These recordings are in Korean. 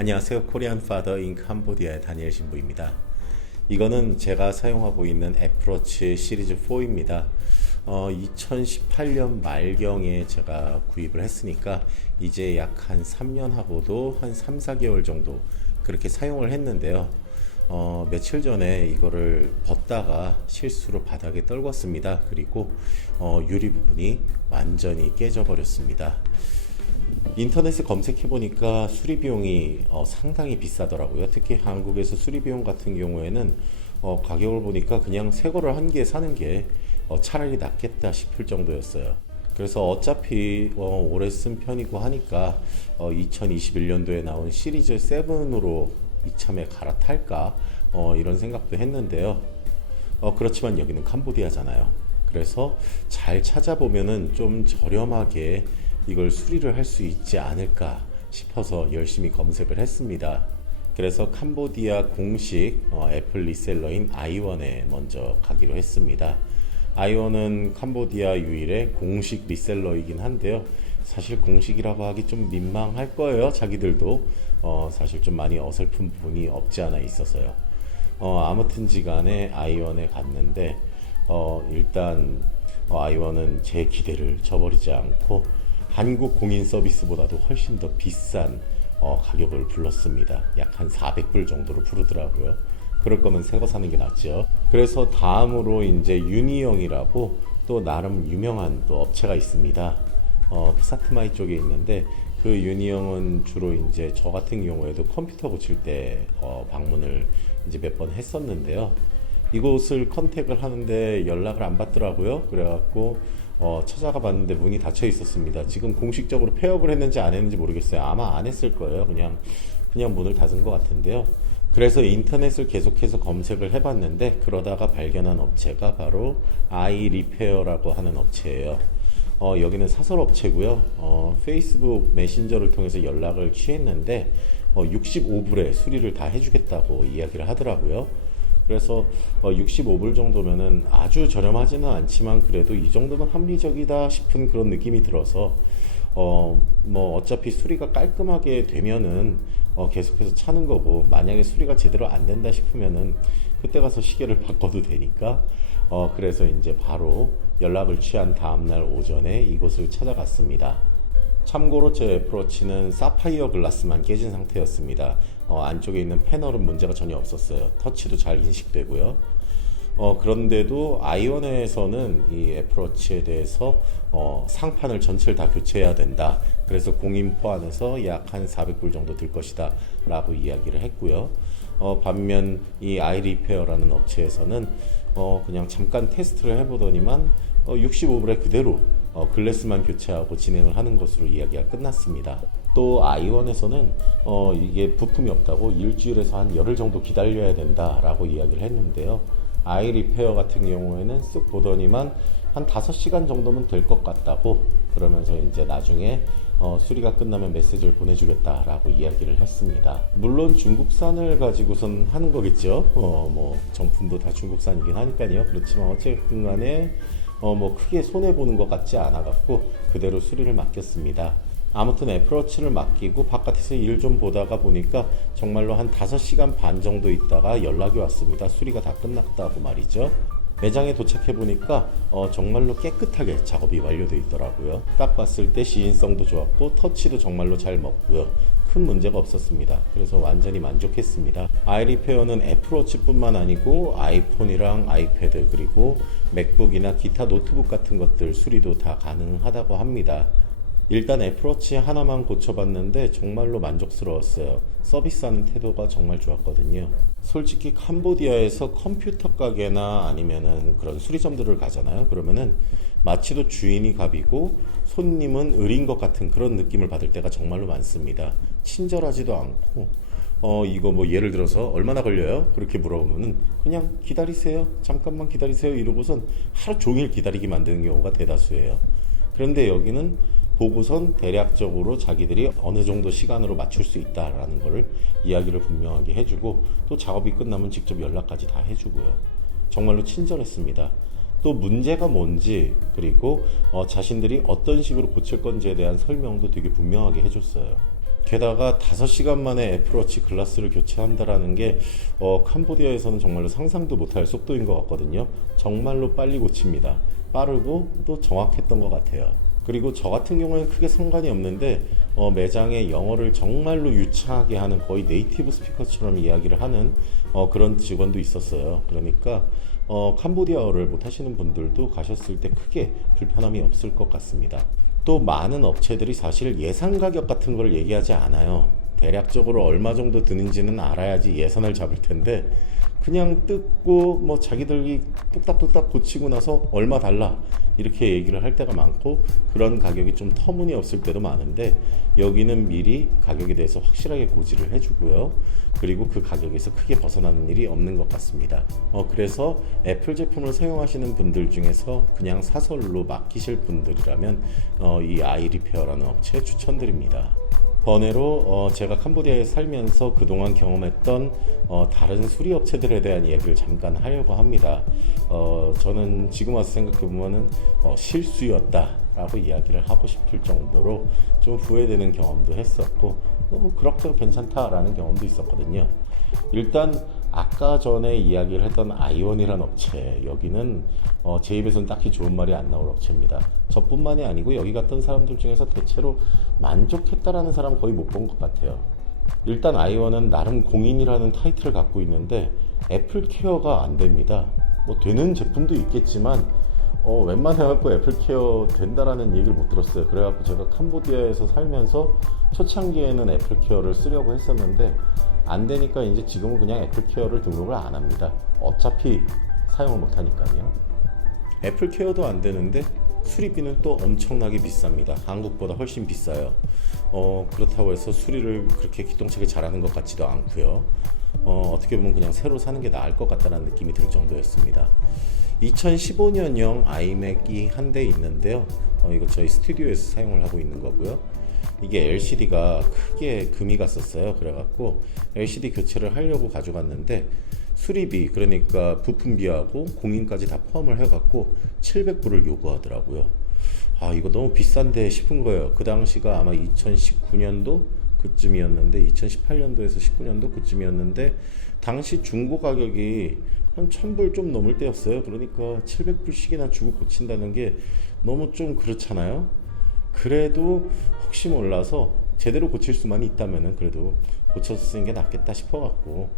안녕하세요. 코리안 파더 인 캄보디아의 다니엘 신부입니다. 이거는 제가 사용하고 있는 애플워치 시리즈 4입니다. 2018년 말경에 제가 구입을 했으니까 이제 약 한 3년 하고도 한 3, 4개월 정도 그렇게 사용을 했는데요. 며칠 전에 이거를 벗다가 실수로 바닥에 떨궜습니다. 그리고 유리 부분이 완전히 깨져 버렸습니다. 인터넷에 검색해 보니까 수리 비용이 상당히 비싸더라고요. 특히 한국에서 수리 비용 같은 경우에는 가격을 보니까 그냥 새 거를 한 개 사는 게 차라리 낫겠다 싶을 정도였어요. 그래서 어차피 오래 쓴 편이고 하니까 2021년도에 나온 시리즈 7으로 이참에 갈아탈까 이런 생각도 했는데요. 그렇지만 여기는 캄보디아잖아요. 그래서 잘 찾아보면은 좀 저렴하게 이걸 수리를 할 수 있지 않을까 싶어서 열심히 검색을 했습니다. 그래서 캄보디아 공식 애플 리셀러인 아이원에 먼저 가기로 했습니다. 아이원은 캄보디아 유일의 공식 리셀러이긴 한데요. 사실 공식이라고 하기 좀 민망할 거예요. 자기들도 사실 좀 많이 어설픈 부분이 없지 않아 있어서요. 아무튼지 간에 아이원에 갔는데 일단 아이원은 제 기대를 저버리지 않고 한국 공인 서비스보다도 훨씬 더 비싼 가격을 불렀습니다. 약 한 400불 정도로 부르더라고요. 그럴 거면 새 거 사는 게 낫죠. 그래서 다음으로 이제 유니영이라고 또 나름 유명한 또 업체가 있습니다. 푸사트마이 쪽에 있는데 그 유니영은 주로 이제 저 같은 경우에도 컴퓨터 고칠 때 방문을 이제 몇 번 했었는데요. 이곳을 컨택을 하는데 연락을 안 받더라고요. 그래갖고 찾아가 봤는데 문이 닫혀 있었습니다. 지금 공식적으로 폐업을 했는지 안 했는지 모르겠어요. 아마 안 했을 거예요. 그냥 문을 닫은 것 같은데요. 그래서 인터넷을 계속해서 검색을 해봤는데 그러다가 발견한 업체가 바로 아이리페어라고 하는 업체예요. 여기는 사설 업체고요. 페이스북 메신저를 통해서 연락을 취했는데 65불에 수리를 다 해주겠다고 이야기를 하더라고요. 그래서 65불 정도면은 아주 저렴하지는 않지만 그래도 이 정도면 합리적이다 싶은 그런 느낌이 들어서 뭐 어차피 수리가 깔끔하게 되면은 계속해서 차는 거고, 만약에 수리가 제대로 안 된다 싶으면은 그때 가서 시계를 바꿔도 되니까 그래서 이제 바로 연락을 취한 다음날 오전에 이곳을 찾아갔습니다. 참고로 제 애플워치는 사파이어 글라스만 깨진 상태였습니다. 안쪽에 있는 패널은 문제가 전혀 없었어요. 터치도 잘 인식되고요. 그런데도 아이원에서는 이 애플워치에 대해서 상판을 전체를 다 교체해야 된다. 그래서 공인포 안에서 약 한 400불 정도 들 것이다 라고 이야기를 했고요. 반면 이 아이리페어라는 업체에서는 그냥 잠깐 테스트를 해보더니만 65불에 그대로 글래스만 교체하고 진행을 하는 것으로 이야기가 끝났습니다. 또 아이원에서는 이게 부품이 없다고 일주일에서 한 열흘 정도 기다려야 된다라고 이야기를 했는데요. 아이리페어 같은 경우에는 쓱 보더니만 한 5시간 정도면 될 것 같다고, 그러면서 이제 나중에 수리가 끝나면 메시지를 보내주겠다라고 이야기를 했습니다. 물론 중국산을 가지고선 하는 거겠죠. 뭐 정품도 다 중국산이긴 하니까요. 그렇지만 어쨌든 간에 뭐 크게 손해보는 것 같지 않아 갖고 그대로 수리를 맡겼습니다. 아무튼 애플워치를 맡기고 바깥에서 일 좀 보다가 보니까 정말로 한 5시간 반 정도 있다가 연락이 왔습니다. 수리가 다 끝났다고 말이죠. 매장에 도착해 보니까 정말로 깨끗하게 작업이 완료되어 있더라고요. 딱 봤을 때 시인성도 좋았고 터치도 정말로 잘 먹고요. 큰 문제가 없었습니다. 그래서 완전히 만족했습니다. 아이리페어는 애플워치뿐만 아니고 아이폰이랑 아이패드 그리고 맥북이나 기타 노트북 같은 것들 수리도 다 가능하다고 합니다. 일단 애플워치 하나만 고쳐봤는데 정말로 만족스러웠어요. 서비스하는 태도가 정말 좋았거든요. 솔직히 캄보디아에서 컴퓨터 가게나 아니면은 그런 수리점들을 가잖아요. 그러면은 마치도 주인이 갑이고 손님은 을인 것 같은 그런 느낌을 받을 때가 정말로 많습니다. 친절하지도 않고 이거 뭐 예를 들어서 얼마나 걸려요? 그렇게 물어보면은 그냥 기다리세요. 잠깐만 기다리세요. 이러고선 하루 종일 기다리게 만드는 경우가 대다수예요. 그런데 여기는 보고선 대략적으로 자기들이 어느 정도 시간으로 맞출 수 있다라는 걸 이야기를 분명하게 해주고, 또 작업이 끝나면 직접 연락까지 다 해주고요. 정말로 친절했습니다. 또 문제가 뭔지, 그리고 자신들이 어떤 식으로 고칠 건지에 대한 설명도 되게 분명하게 해줬어요. 게다가 5시간 만에 애플워치 글라스를 교체한다라는 게 캄보디아에서는 정말로 상상도 못할 속도인 것 같거든요. 정말로 빨리 고칩니다. 빠르고 또 정확했던 것 같아요. 그리고 저 같은 경우에는 크게 상관이 없는데 매장에 영어를 정말로 유창하게 하는, 거의 네이티브 스피커처럼 이야기를 하는 그런 직원도 있었어요. 그러니까 캄보디아어를 못하시는 분들도 가셨을 때 크게 불편함이 없을 것 같습니다. 또 많은 업체들이 사실 예상 가격 같은 걸 얘기하지 않아요. 대략적으로 얼마 정도 드는지는 알아야지 예산을 잡을 텐데, 그냥 뜯고 뭐 자기들이 뚝딱뚝딱 고치고 나서 얼마 달라 이렇게 얘기를 할 때가 많고, 그런 가격이 좀 터무니없을 때도 많은데, 여기는 미리 가격에 대해서 확실하게 고지를 해주고요. 그리고 그 가격에서 크게 벗어나는 일이 없는 것 같습니다. 그래서 애플 제품을 사용하시는 분들 중에서 그냥 사설로 맡기실 분들이라면 이 아이리페어라는 업체 추천드립니다. 번외로 제가 캄보디아에 살면서 그동안 경험했던 다른 수리 업체들에 대한 이야기를 잠깐 하려고 합니다. 저는 지금 와서 생각해보면 실수였다라고 이야기를 하고 싶을 정도로 좀 후회되는 경험도 했었고, 그럭저럭 괜찮다라는 경험도 있었거든요. 일단 아까 전에 이야기를 했던 아이원이라는 업체, 여기는 제 입에서는 딱히 좋은 말이 안 나올 업체입니다. 저뿐만이 아니고 여기 갔던 사람들 중에서 대체로 만족했다라는 사람 거의 못 본 것 같아요. 일단 아이원은 나름 공인이라는 타이틀을 갖고 있는데 애플 케어가 안 됩니다. 뭐 되는 제품도 있겠지만 웬만해갖고 애플 케어 된다라는 얘기를 못 들었어요. 그래갖고 제가 캄보디아에서 살면서 초창기에는 애플 케어를 쓰려고 했었는데 안 되니까 이제 지금은 그냥 애플 케어를 등록을 안 합니다. 어차피 사용을 못 하니까요. 애플 케어도 안 되는데 수리비는 또 엄청나게 비쌉니다. 한국보다 훨씬 비싸요. 그렇다고 해서 수리를 그렇게 기똥차게 잘하는 것 같지도 않고요. 어떻게 보면 그냥 새로 사는 게 나을 것 같다는 느낌이 들 정도였습니다. 2015년형 아이맥이 한 대 있는데요. 이거 저희 스튜디오에서 사용을 하고 있는 거고요. 이게 LCD가 크게 금이 갔었어요. 그래갖고 LCD 교체를 하려고 가져갔는데 수리비, 그러니까 부품비하고 공인까지 다 포함을 해갖고 700불을 요구하더라고요. 이거 너무 비싼데 싶은 거예요. 그 당시가 아마 2019년도 그쯤이었는데, 2018년도에서 19년도 그쯤이었는데, 당시 중고 가격이 한 1000불 좀 넘을 때였어요. 그러니까 700불씩이나 주고 고친다는 게 너무 좀 그렇잖아요. 그래도 혹시 몰라서 제대로 고칠 수만 있다면은 그래도 고쳐서 쓰는 게 낫겠다 싶어갖고,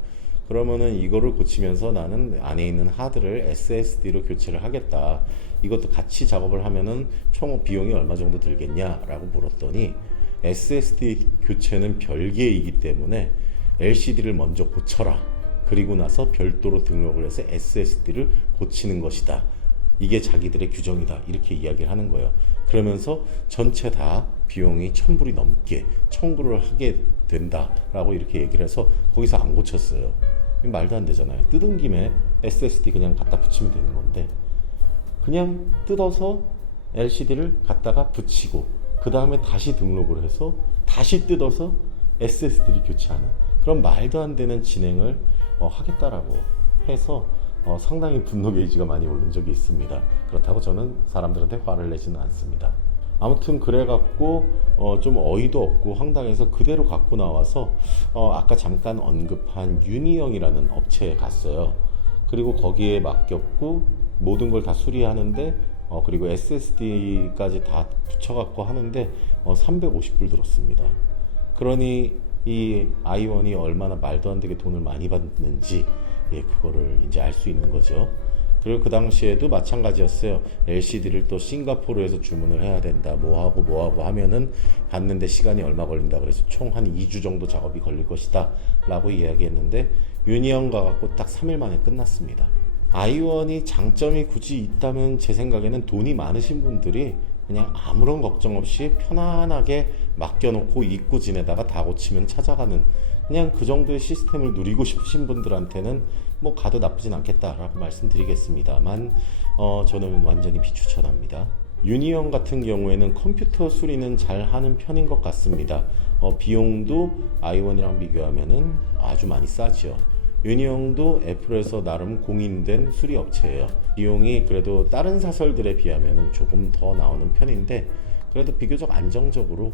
그러면은 이거를 고치면서 나는 안에 있는 하드를 SSD로 교체를 하겠다. 이것도 같이 작업을 하면은 총 비용이 얼마 정도 들겠냐라고 물었더니, SSD 교체는 별개이기 때문에 LCD를 먼저 고쳐라. 그리고 나서 별도로 등록을 해서 SSD를 고치는 것이다. 이게 자기들의 규정이다. 이렇게 이야기를 하는 거예요. 그러면서 전체 다 비용이 1000불이 넘게 청구를 하게 된다라고 이렇게 얘기를 해서 거기서 안 고쳤어요. 말도 안 되잖아요. 뜯은 김에 SSD 그냥 갖다 붙이면 되는 건데, 그냥 뜯어서 LCD를 갖다가 붙이고 그 다음에 다시 등록을 해서 다시 뜯어서 SSD를 교체하는 그런 말도 안 되는 진행을 하겠다라고 해서 상당히 분노 게이지가 많이 오른 적이 있습니다. 그렇다고 저는 사람들한테 화를 내지는 않습니다. 아무튼 그래갖고 좀 어이도 없고 황당해서 그대로 갖고 나와서 아까 잠깐 언급한 유니영이라는 업체에 갔어요. 그리고 거기에 맡겼고 모든 걸 다 수리하는데 그리고 SSD까지 다 붙여갖고 하는데 350불 들었습니다. 그러니 이 아이원이 얼마나 말도 안 되게 돈을 많이 받는지 그거를 이제 알 수 있는 거죠. 그리고 그 당시에도 마찬가지였어요. LCD를 또 싱가포르에서 주문을 해야 된다. 뭐하고 하면은 받는데 시간이 얼마 걸린다. 그래서 총 한 2주 정도 작업이 걸릴 것이다 라고 이야기했는데, 유니언 가갖고 딱 3일 만에 끝났습니다. 아이원이 장점이 굳이 있다면 제 생각에는 돈이 많으신 분들이 그냥 아무런 걱정 없이 편안하게 맡겨놓고 잊고 지내다가 다 고치면 찾아가는, 그냥 그 정도의 시스템을 누리고 싶으신 분들한테는 뭐 가도 나쁘진 않겠다라고 말씀드리겠습니다만, 저는 완전히 비추천합니다. 유니언 같은 경우에는 컴퓨터 수리는 잘 하는 편인 것 같습니다. 비용도 아이원이랑 비교하면은 아주 많이 싸죠. 유니온도 애플에서 나름 공인된 수리 업체예요. 비용이 그래도 다른 사설들에 비하면 조금 더 나오는 편인데, 그래도 비교적 안정적으로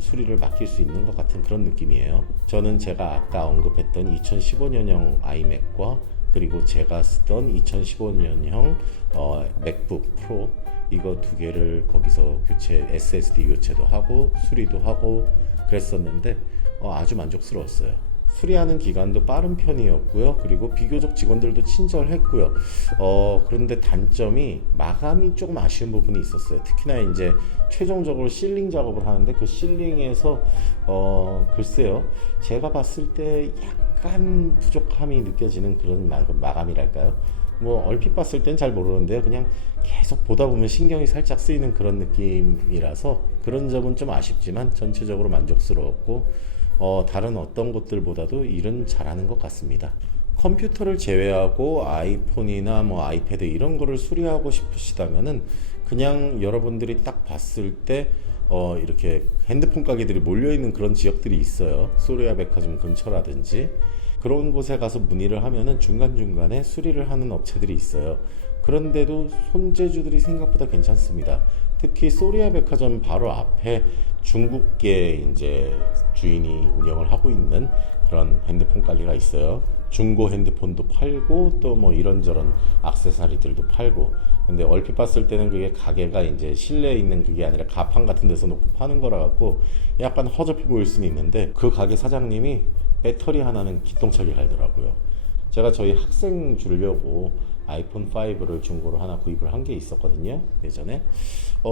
수리를 맡길 수 있는 것 같은 그런 느낌이에요. 저는 제가 아까 언급했던 2015년형 아이맥과 그리고 제가 쓰던 2015년형 맥북 프로 이거 두 개를 거기서 교체 SSD 교체도 하고 수리도 하고 그랬었는데 아주 만족스러웠어요. 수리하는 기간도 빠른 편이었고요. 그리고 비교적 직원들도 친절했고요. 그런데 단점이 마감이 조금 아쉬운 부분이 있었어요. 특히나 이제 최종적으로 실링 작업을 하는데 그 실링에서 글쎄요, 제가 봤을 때 약간 부족함이 느껴지는 그런 마감이랄까요? 뭐 얼핏 봤을 땐 잘 모르는데요. 그냥 계속 보다 보면 신경이 살짝 쓰이는 그런 느낌이라서 그런 점은 좀 아쉽지만 전체적으로 만족스러웠고 다른 어떤 것들보다도 일은 잘하는 것 같습니다. 컴퓨터를 제외하고 아이폰이나 뭐 아이패드 이런 거를 수리하고 싶으시다면은 그냥 여러분들이 딱 봤을 때 이렇게 핸드폰 가게들이 몰려있는 그런 지역들이 있어요. 소리아 백화점 근처라든지 그런 곳에 가서 문의를 하면은 중간중간에 수리를 하는 업체들이 있어요. 그런데도 손재주들이 생각보다 괜찮습니다. 특히 소리아 백화점 바로 앞에 중국계 이제 주인이 운영을 하고 있는 그런 핸드폰 가게가 있어요. 중고 핸드폰도 팔고 또 뭐 이런저런 액세서리들도 팔고. 근데 얼핏 봤을 때는 그게 가게가 이제 실내에 있는 그게 아니라 가판 같은 데서 놓고 파는 거라 갖고 약간 허접해 보일 수는 있는데 그 가게 사장님이 배터리 하나는 기똥차게 갈더라고요. 제가 저희 학생 주려고 아이폰 5를 중고로 하나 구입을 한 게 있었거든요, 예전에.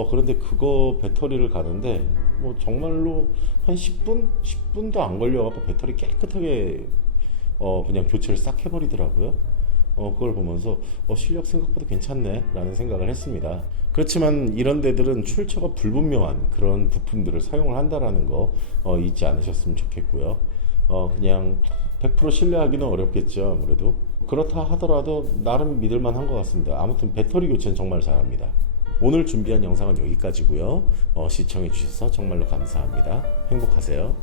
그런데 그거 배터리를 가는데 뭐 정말로 한 10분도 안 걸려갖고 배터리 깨끗하게 그냥 교체를 싹 해버리더라고요. 그걸 보면서 실력 생각보다 괜찮네 라는 생각을 했습니다. 그렇지만 이런 데들은 출처가 불분명한 그런 부품들을 사용을 한다라는 거 잊지 않으셨으면 좋겠고요. 그냥 100% 신뢰하기는 어렵겠죠. 아무래도 그렇다 하더라도 나름 믿을만 한 것 같습니다. 아무튼 배터리 교체는 정말 잘합니다. 오늘 준비한 영상은 여기까지고요. 시청해 주셔서 정말로 감사합니다. 행복하세요.